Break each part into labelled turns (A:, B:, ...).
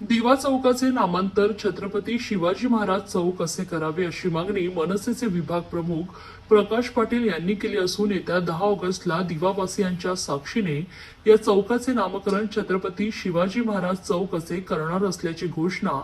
A: दिवा चौकाचे नामांतर छत्रपती शिवाजी महाराज चौक असे करावे अशी मागणी मनसेचे विभाग प्रमुख प्रकाश पाटील यांनी केली असून येत्या दहा ऑगस्टला दिवावासियांच्या साक्षीने या चौकाचे नामकरण छत्रपती शिवाजी महाराज चौक असे करणार असल्याची घोषणा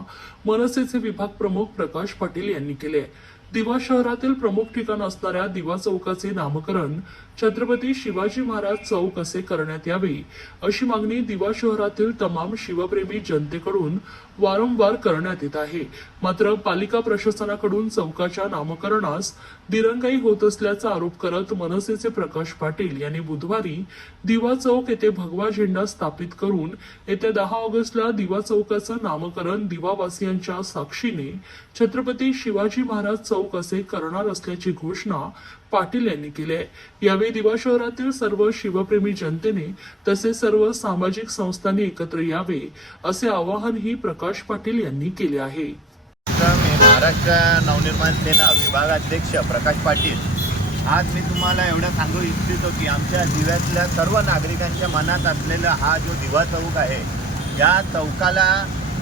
A: मनसेचे विभाग प्रमुख प्रकाश पाटील यांनी केली आहे. दिवा शहरातील प्रमुख ठिकाण असणाऱ्या दिवा चौकाचे नामकरण छत्रपती शिवाजी महाराज चौक असे करण्यात यावे अशी मागणी दिवा शहरातील तमाम शिवप्रेमी जनतेकडून वारंवार करण्यात येत आहे. मात्र पालिका प्रशासनाकडून चौकाच्या नामकरणास दिरंगाई होत असल्याचा आरोप करत मनसेचे प्रकाश पाटील यांनी बुधवारी दिवा चौक येथे भगवा झेंडा स्थापित करून येत्या दहा ऑगस्टला दिवा चौकाचं नामकरण दिवावासियांच्या साक्षीने छत्रपती शिवाजी महाराज चौक असे करणार असल्याची घोषणा पाटील यांनी केली आहे. यावेळी दिवा शहरातील सर्व शिवप्रेमी जनतेने तसेच सर्व सामाजिक संस्थांनी एकत्र यावे असे आवाहनही प्रकाश पाटील यांनी केले आहे.
B: महाराष्ट्र नवनिर्माण सेना विभागाध्यक्ष प्रकाश पाटील आज मी तुम्हाला एवढं सांगू इच्छितो की आमच्या दिव्यातल्या सर्व नागरिकांच्या मनात असलेला हा जो दिवा चौक आहे या चौकाला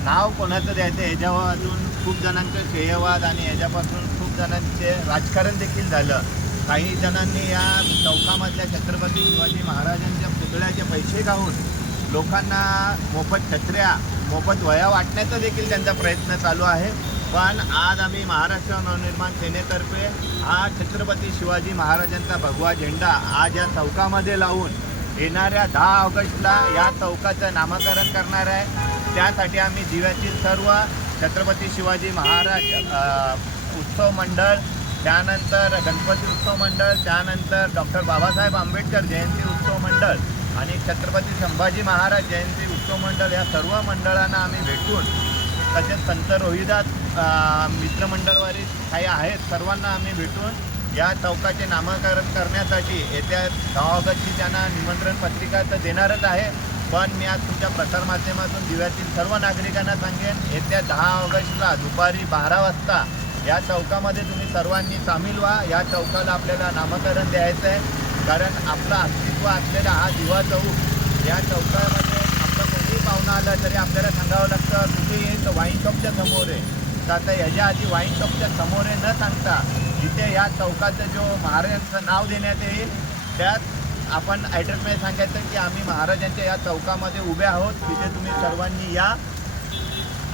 B: नाव कोणाचं द्यायचं याच्यापासून खूप जणांचे श्रेयवाद आणि याच्यापासून खूप जणांचे राजकारण देखील झालं. काही जणांनी या चौकामधल्या छत्रपती शिवाजी महाराजांच्या पुतळ्याचे पैसे खाऊन लोकांना मोफत छत्र्या मोफत वया वाटण्याचा देखील त्यांचा प्रयत्न चालू आहे. पण आज आम्ही महाराष्ट्र नवनिर्माण सेनेतर्फे हा छत्रपती शिवाजी महाराजांचा भगवा झेंडा आज या चौकामध्ये लावून येणाऱ्या दहा ऑगस्टला या चौकाचं नामकरण करणार आहे. त्यासाठी आम्ही दिव्यातील सर्व छत्रपती शिवाजी महाराज उत्सव मंडळ त्यानंतर गणपती उत्सव मंडळ त्यानंतर डॉक्टर बाबासाहेब आंबेडकर जयंती उत्सव मंडळ आणि छत्रपती संभाजी महाराज जयंती उत्सव मंडळ या सर्व मंडळांना आम्ही भेटून तसेच संत रोहिदास मित्रमंडळवारी काही आहेत सर्वांना आम्ही भेटून या चौकाचे नामकरण करण्यासाठी येत्या दहा ऑगस्टची त्यांना निमंत्रण पत्रिका तर देणारच आहे. पण मी आज तुमच्या प्रसारमाध्यमातून दिव्यातील सर्व नागरिकांना सांगेन येत्या दहा ऑगस्टला दुपारी बारा वाजता या चौकामध्ये तुम्ही सर्वांनी सामील व्हा. या चौकाला आपल्याला नामकरण द्यायचं आहे. कारण आपलं अस्तित्व असलेला हा दिवा चौक या चौकामध्ये आपलं कोणीही पाहुणा आला तरी आपल्याला सांगावं लागतं कुठे येईल तर वाईन शॉपच्या समोर आहे. तर आता याच्या आधी वाईन शॉपच्या समोर आहे न सांगता इथे या चौकाचं जो महाराजांचं नाव देण्यात येईल त्यात आपण ॲड्रेसमध्ये सांगायचं की आम्ही महाराजांच्या या चौकामध्ये उभे आहोत. तिथे तुम्ही सर्वांनी या.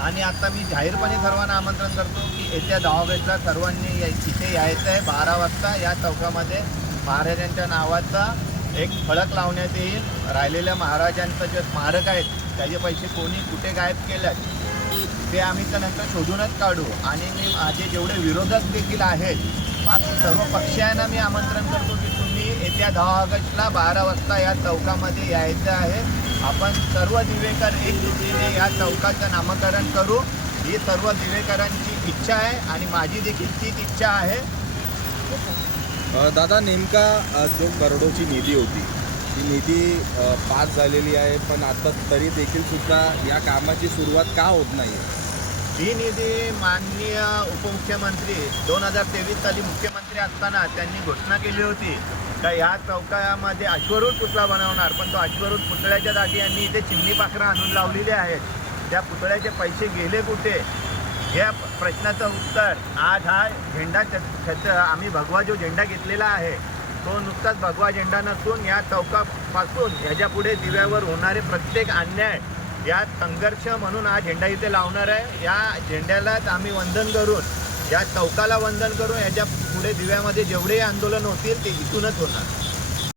B: आणि आता मी जाहीरपणे सर्वांना आमंत्रण करतो की येत्या दहा ऑगस्टला सर्वांनी तिथे यायचं आहे. बारा वाजता या चौकामध्ये महाराजांच्या नावाचा एक फळक लावण्यात येईल. राहिलेल्या महाराजांचं जे स्मारक आहेत त्याचे पैसे कोणी कुठे गायब केलं? ते आम्ही त्यानंतर शोधूनच काढू. आणि मी माझे जेवढे विरोधक देखील आहेत बाकी सर्व पक्षांना मी आमंत्रण करतो की तुम्ही येत्या दहा ऑगस्टला बारा वाजता या चौकामध्ये यायचं आहे. आपण सर्व दिवेकर एकजुटीने या चौकाचं नामकरण करू. ही सर्व दिवेकरांची इच्छा आहे आणि माझी देखील तीच इच्छा आहे.
C: दादा नेमका जो करोडोची निधी होती ही निधी पास झालेली आहे पण आता तरी देखील सुद्धा या कामाची सुरुवात का होत नाही?
B: ही निधी माननीय उपमुख्यमंत्री दोन हजार तेवीस साली मुख्यमंत्री असताना त्यांनी घोषणा केली होती का या चौकामध्ये अश्वरूढ पुतळा बनवणार पण तो अश्वरूढ पुतळ्याच्या जागी यांनी इथे चिमणी पाखरं आणून लावलेली आहेत. त्या पुतळ्याचे पैसे गेले कुठे? या प्रश्नाचं उत्तर आज हा झेंडा आम्ही भगवा जो झेंडा घेतलेला आहे तो नुकताच भगवा झेंडा नसून या चौकापासून ह्याच्या पुढे दिव्यावर होणारे प्रत्येक अन्याय या संघर्ष म्हणून हा झेंडा इथे लावणार आहे. या झेंड्यालाच आम्ही वंदन करून या चौकाला वंदन करून याच्यापुढे दिव्यामध्ये जेवढे आंदोलन होतील ते इथूनच होणार.